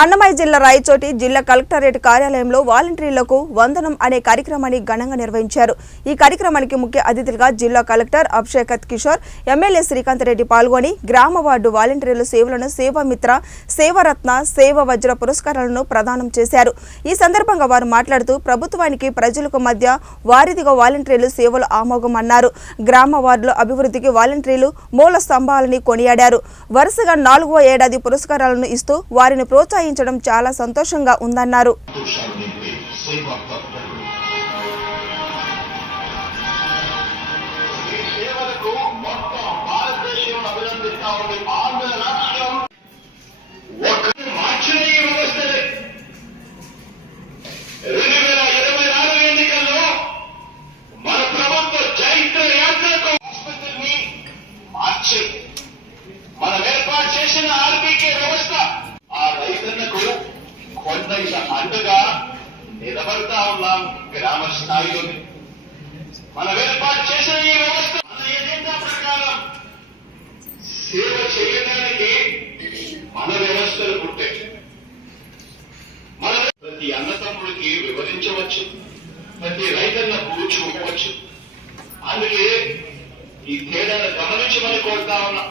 అన్నమయ్య జిల్లా రాయచోటి జిల్లా కలెక్టరేట్ కార్యాలయంలో వాలంటీర్లకు వందనం అనే కార్యక్రమాన్ని ఘనంగా నిర్వహించారు। ఈ కార్యక్రమానికి ముఖ్య అతిథులుగా జిల్లా కలెక్టర్ అభిషేక్ కిషోర్, ఎమ్మెల్యే శ్రీకాంత్ రెడ్డి పాల్గొని గ్రామ వార్డు వాలంటీర్ల సేవలను సేవామిత్ర, సేవరత్న, సేవ వజ్ర పురస్కారాలను ప్రదానం చేశారు। ఈ సందర్భంగా వారు మాట్లాడుతూ ప్రభుత్వానికి ప్రజలకు మధ్య వారిదిగా వాలంటీర్లు సేవలు ఆమోగమన్నారు। గ్రామ వార్డుల అభివృద్ధికి వాలంటీర్లు మూల స్తంభాలని కొనియాడారు। వరుసగా 4వ ఏడాది పురస్కారాలను ఇస్తూ వారిని ప్రోత్సహించడం చాలా సంతోషంగా ఉందన్నారు। అండగా నిలబడతా ఉన్నాం గ్రామ స్థాయిలో। మనం ఏర్పాటు చేసిన ఈ వ్యవస్థ మన ఎజెండా ప్రకారం సేవ చేయడానికి మన వ్యవస్థలు పుట్టాయి। మన ప్రతి అన్నతమ్ముడికి వివరించవచ్చు, ప్రతి రైతన్నకు చూపవచ్చు। అందుకే ఈ తేడాను గమనించమని కోరుతా ఉన్నా।